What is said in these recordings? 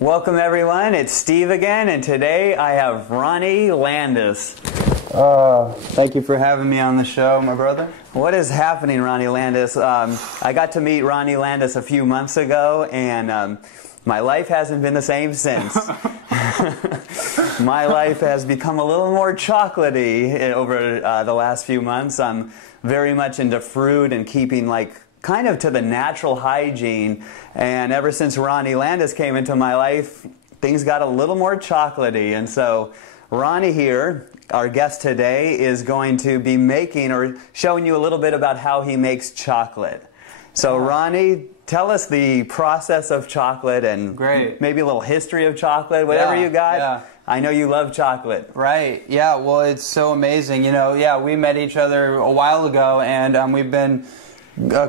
Welcome everyone, it's Steve again, and today I have Ronnie Landis. Thank you for having me on the show, my brother. What is happening, Ronnie Landis? I got to meet Ronnie Landis a few months ago, and my life hasn't been the same since. My life has become a little more chocolatey over the last few months. I'm very much into fruit and keeping kind of to the natural hygiene, and ever since Ronnie Landis came into my life, things got a little more chocolatey. And so Ronnie here, our guest today, is going to be making or showing you a little bit about how he makes chocolate. So Ronnie, tell us the process of chocolate and maybe a little history of chocolate, whatever you got. Yeah. I know you love chocolate. Right, yeah, well, it's so amazing. You know, yeah, we met each other a while ago, and we've been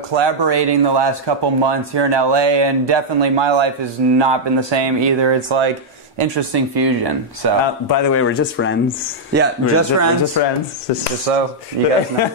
collaborating the last couple months here in LA, and definitely my life has not been the same either. It's like interesting fusion. So by the way, we're just friends. Yeah, just friends. We're just friends. Just so you guys know.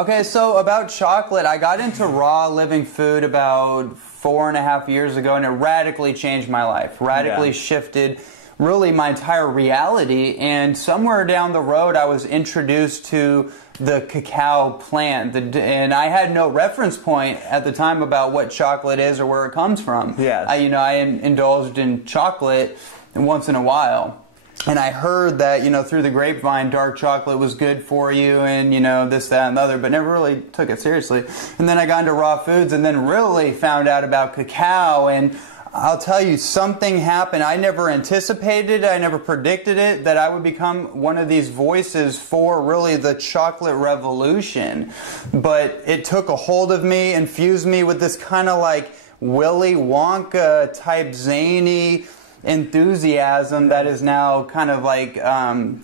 Okay, so about chocolate, I got into raw living food about 4.5 years ago, and it radically changed my life. Radically shifted really my entire reality. And somewhere down the road, I was introduced to the cacao plant, and I had no reference point at the time about what chocolate is or where it comes from. Yes. I indulged in chocolate once in a while, and I heard that, through the grapevine, dark chocolate was good for you, and this, that, and the other, but never really took it seriously. And then I got into raw foods, and then really found out about cacao, and I'll tell you, something happened. I never anticipated it, I never predicted it, that I would become one of these voices for really the chocolate revolution. But it took a hold of me, infused me with this kind of like Willy Wonka type zany enthusiasm that is now kind of like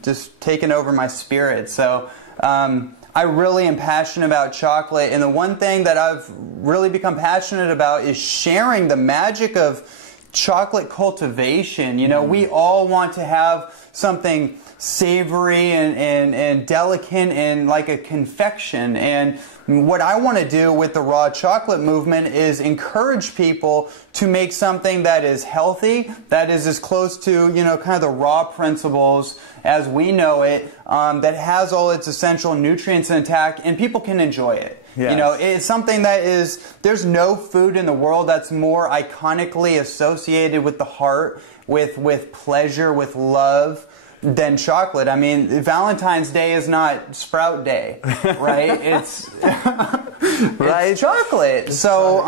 just taken over my spirit. So I really am passionate about chocolate, and the one thing that I've really become passionate about is sharing the magic of chocolate cultivation. We all want to have something savory and delicate and like a confection, and what I want to do with the raw chocolate movement is encourage people to make something that is healthy, that is as close to, kind of the raw principles as we know it, that has all its essential nutrients intact, and people can enjoy it. Yes. It's something that there's no food in the world that's more iconically associated with the heart, with pleasure, with love, than chocolate. I mean, Valentine's Day is not Sprout Day, right? It's it's chocolate. So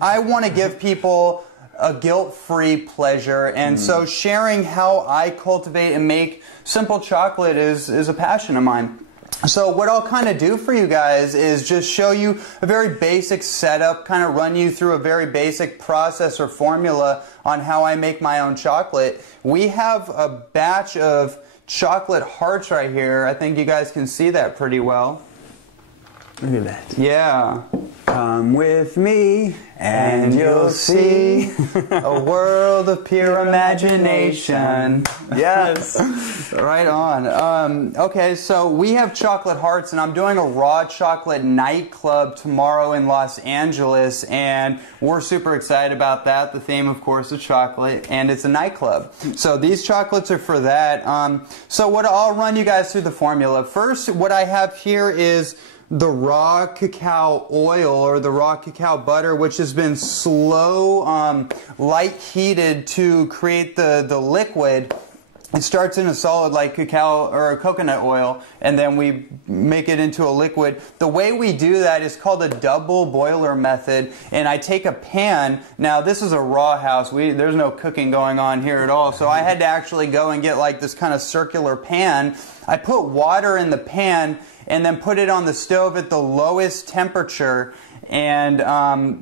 I want to give people a guilt-free pleasure, and so sharing how I cultivate and make simple chocolate is a passion of mine. So what I'll kind of do for you guys is just show you a very basic setup, kind of run you through a very basic process or formula on how I make my own chocolate. We have a batch of chocolate hearts right here. I think you guys can see that pretty well. Look at that. Yeah. Come with me and you'll see a world of pure imagination. Yes. Right on. Okay, so we have chocolate hearts, and I'm doing a raw chocolate nightclub tomorrow in Los Angeles, and we're super excited about that. The theme, of course, is chocolate, and it's a nightclub. So these chocolates are for that. So I'll run you guys through the formula. First, what I have here is the raw cacao oil or the raw cacao butter, which has been slow light heated to create the liquid. It starts in a solid like cacao or coconut oil, and then we make it into a liquid. The way we do that is called a double boiler method, and I take a pan. Now this is a raw house. There's no cooking going on here at all, so I had to actually go and get like this kind of circular pan. I put water in the pan and then put it on the stove at the lowest temperature, and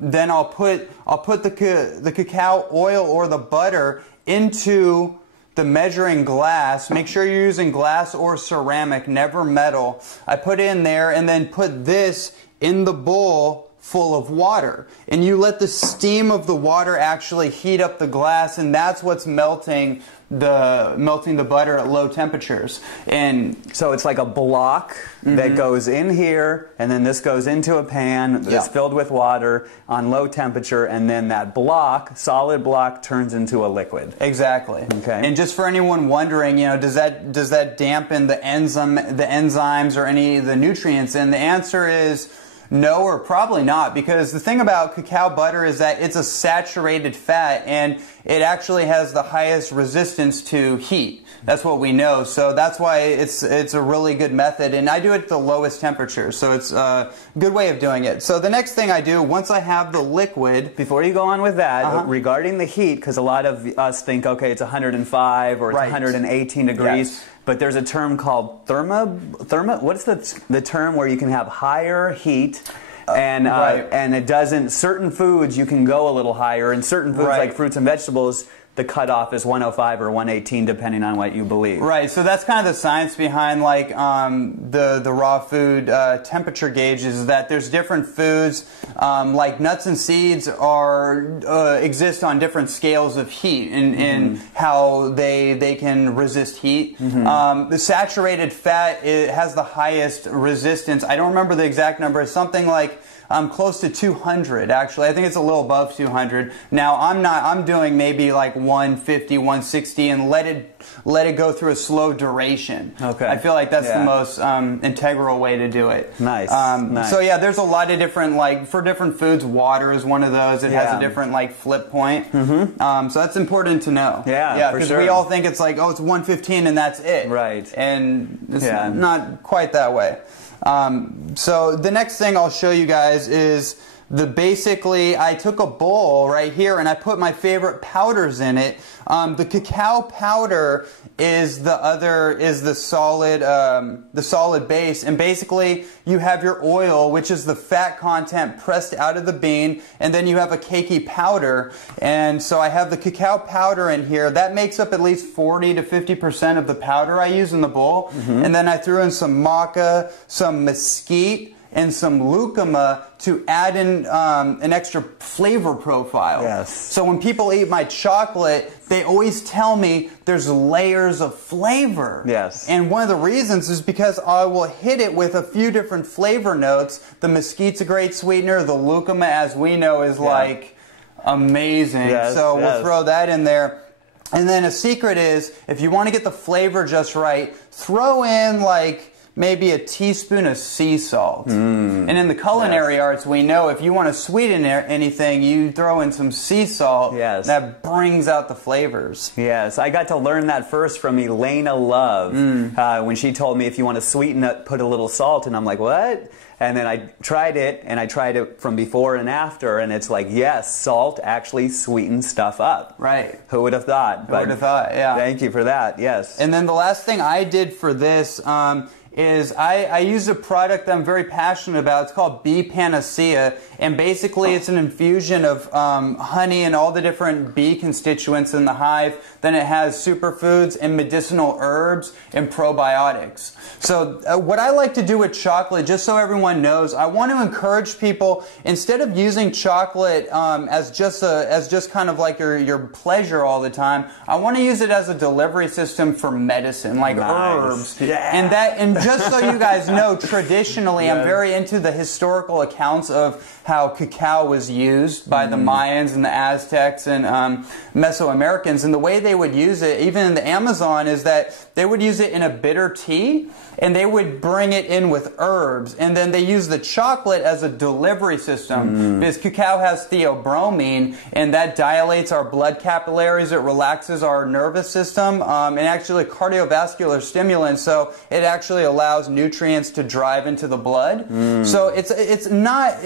then I'll put the cacao oil or the butter into the measuring glass. Make sure you're using glass or ceramic, never metal. I put it in there and then put this in the bowl full of water. And you let the steam of the water actually heat up the glass, and that's what's melting the butter at low temperatures. And so it's like a block that goes in here, and then this goes into a pan that's filled with water on low temperature, and then that block, solid block, turns into a liquid. Exactly. Okay. And just for anyone wondering, you know, does that dampen the enzymes or any of the nutrients? And the answer is no, or probably not, because the thing about cacao butter is that it's a saturated fat, and it actually has the highest resistance to heat. That's what we know. So that's why it's a really good method, and I do it at the lowest temperature, so it's a good way of doing it. So the next thing I do, once I have the liquid... Before you go on with that, regarding the heat, because a lot of us think, okay, it's 105 or it's 118 degrees. Yes. But there's a term called what's the term where you can have higher heat, and it doesn't, certain foods you can go a little higher, and certain foods like fruits and vegetables, the cutoff is 105 or 118 depending on what you believe. Right, so that's kind of the science behind like the raw food temperature gauge, is that there's different foods like nuts and seeds exist on different scales of heat and how they can resist heat. The saturated fat, it has the highest resistance. I don't remember the exact number. It's something like close to 200, actually. I think it's a little above 200. Now, I'm doing maybe like 150, 160, and let it go through a slow duration. Okay. I feel like that's the most integral way to do it. Nice. Nice. So yeah, there's a lot of different, like, for different foods, water is one of those. It has a different, like, flip point. So that's important to know. Yeah, because we all think it's like, oh, it's 115 and that's it. Right. And it's not quite that way. So the next thing I'll show you guys is basically I took a bowl right here and I put my favorite powders in it. The cacao powder is the solid base, and basically you have your oil, which is the fat content pressed out of the bean, and then you have a cakey powder. And so I have the cacao powder in here. That makes up at least 40 to 50% of the powder I use in the bowl. And then I threw in some maca, some mesquite, and some lucuma to add in an extra flavor profile. Yes. So when people eat my chocolate, they always tell me there's layers of flavor. Yes. And one of the reasons is because I will hit it with a few different flavor notes. The mesquite's a great sweetener. The lucuma, as we know, is like amazing. Yes, so we'll throw that in there. And then a secret is, if you want to get the flavor just right, throw in like maybe a teaspoon of sea salt. And in the culinary arts, we know if you want to sweeten anything, you throw in some sea salt. Yes. That brings out the flavors. Yes, I got to learn that first from Elena Love when she told me if you want to sweeten it, put a little salt, and I'm like, what? And then I tried it, and I tried it from before and after, and it's like, yes, salt actually sweetens stuff up. Right. Who would have thought? Who would have thought, yeah. Thank you for that, yes. And then the last thing I did for this is I use a product I'm very passionate about. It's called Bee Panacea, and basically it's an infusion of honey and all the different bee constituents in the hive. Then it has superfoods and medicinal herbs and probiotics. So what I like to do with chocolate, just so everyone knows, I want to encourage people, instead of using chocolate as just kind of like your pleasure all the time, I want to use it as a delivery system for medicine, like herbs. Yeah. And just so you guys know, traditionally, I'm very into the historical accounts of how cacao was used by the Mayans and the Aztecs and Mesoamericans. And the way they would use it, even in the Amazon, is that they would use it in a bitter tea, and they would bring it in with herbs. And then they use the chocolate as a delivery system, because cacao has theobromine, and that dilates our blood capillaries, it relaxes our nervous system, and actually cardiovascular stimulant, so it actually allows nutrients to drive into the blood. So it's not...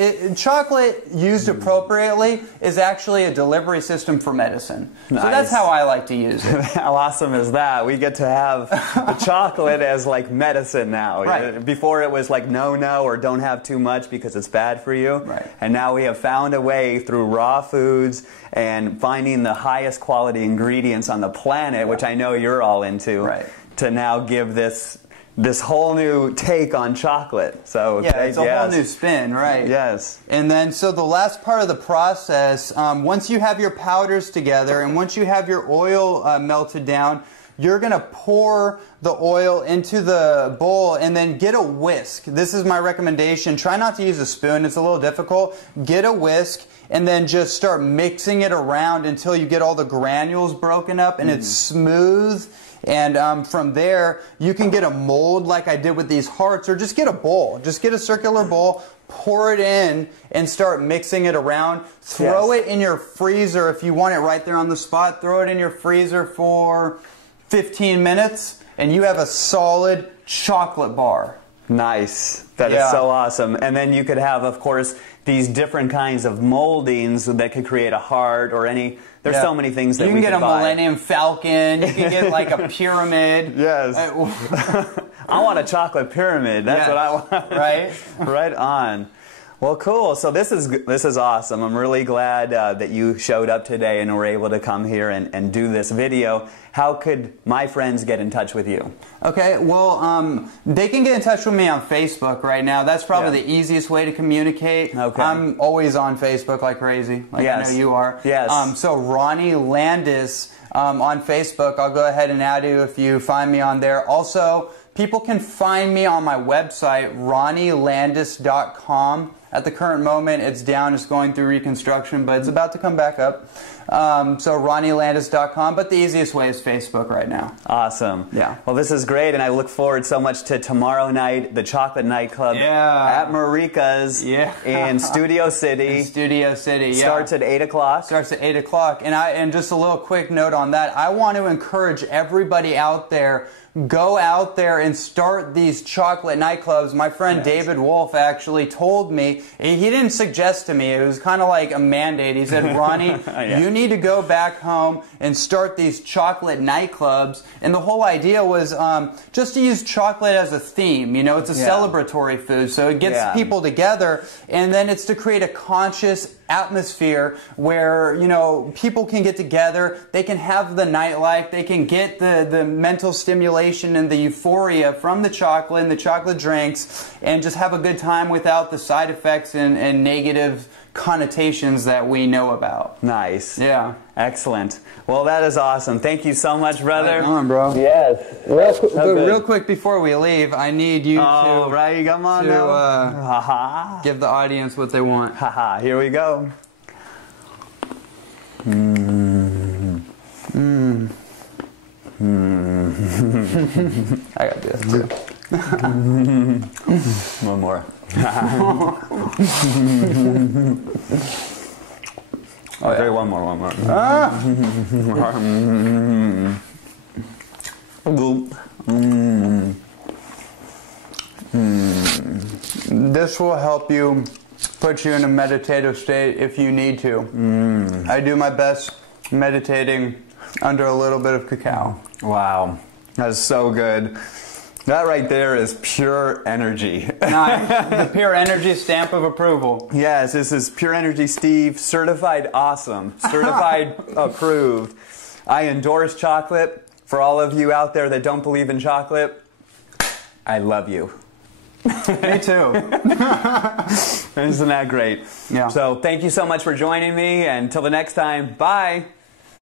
chocolate used appropriately is actually a delivery system for medicine. Nice. So that's how I like to use it. How awesome is that? We get to have the chocolate as like medicine now. Right. Before it was like no or don't have too much because it's bad for you. Right. And now we have found a way through raw foods and finding the highest quality ingredients on the planet, which I know you're all into, to now give this this whole new take on chocolate. So yeah, it's a whole new spin, right? Yes. And then, so the last part of the process, once you have your powders together and once you have your oil melted down, you're going to pour the oil into the bowl and then get a whisk. This is my recommendation. Try not to use a spoon. It's a little difficult. Get a whisk and then just start mixing it around until you get all the granules broken up and it's smooth. And from there, you can get a mold like I did with these hearts, or just get a bowl. Just get a circular bowl, pour it in, and start mixing it around. Throw it in your freezer if you want it right there on the spot. Throw it in your freezer for 15 minutes, and you have a solid chocolate bar. Nice. That is so awesome. And then you could have, of course, these different kinds of moldings that could create a heart or any... There's so many things that we can buy. You can get a Millennium Falcon. You can get like a pyramid. Yes. I want a chocolate pyramid. That's what I want. Right? Right on. Well, cool. So this is awesome. I'm really glad that you showed up today and were able to come here and do this video. How could my friends get in touch with you? Okay, well, they can get in touch with me on Facebook right now. That's probably the easiest way to communicate. Okay. I'm always on Facebook like crazy, like I know you are. Yes. So Ronnie Landis on Facebook. I'll go ahead and add you if you find me on there. Also, people can find me on my website, RonnieLandis.com. At the current moment, it's down. It's going through reconstruction, but it's about to come back up. So RonnieLandis.com, but the easiest way is Facebook right now. Awesome. Yeah. Well, this is great, and I look forward so much to tomorrow night, the Chocolate Nightclub at Marika's in Studio City. Studio City, Starts at 8 o'clock. Starts at 8 o'clock. And just a little quick note on that. I want to encourage everybody out there, go out there and start these chocolate nightclubs. My friend David Wolf actually told me, he didn't suggest to me, it was kind of like a mandate. He said, Ronnie, you need to go back home and start these chocolate nightclubs. And the whole idea was just to use chocolate as a theme. You know, it's a celebratory food, so it gets people together. And then it's to create a conscious atmosphere where, you know, people can get together, they can have the nightlife, they can get the mental stimulation and the euphoria from the chocolate and the chocolate drinks, and just have a good time without the side effects and negative connotations that we know about. Nice. Yeah. Excellent. Well, that is awesome. Thank you so much, brother. Right on, bro. Yes. Real quick before we leave, I need you come on to give the audience what they want. Haha, here we go. I got this too. One more. Okay, one more. This will help you, put you in a meditative state if you need to. I do my best meditating under a little bit of cacao. Wow, that's so good. That right there is pure energy. The pure energy stamp of approval. Yes, this is Pure Energy Steve, certified awesome, certified approved. I endorse chocolate. For all of you out there that don't believe in chocolate, I love you. Me too. Isn't that great? Yeah. So thank you so much for joining me, and until the next time, bye.